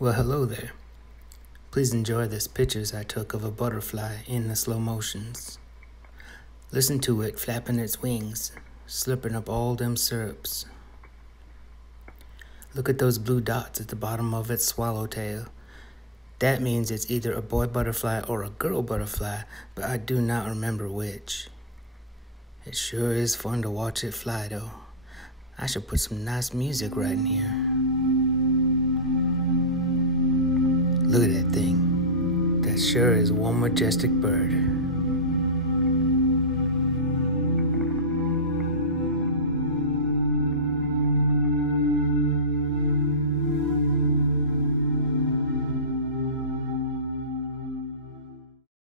Well, hello there. Please enjoy this pictures I took of a butterfly in the slow motions. Listen to it flapping its wings, slurping up all them syrups. Look at those blue dots at the bottom of its swallowtail. That means it's either a boy butterfly or a girl butterfly, but I do not remember which. It sure is fun to watch it fly though. I should put some nice music right in here. Look at that thing. That sure is one majestic bird.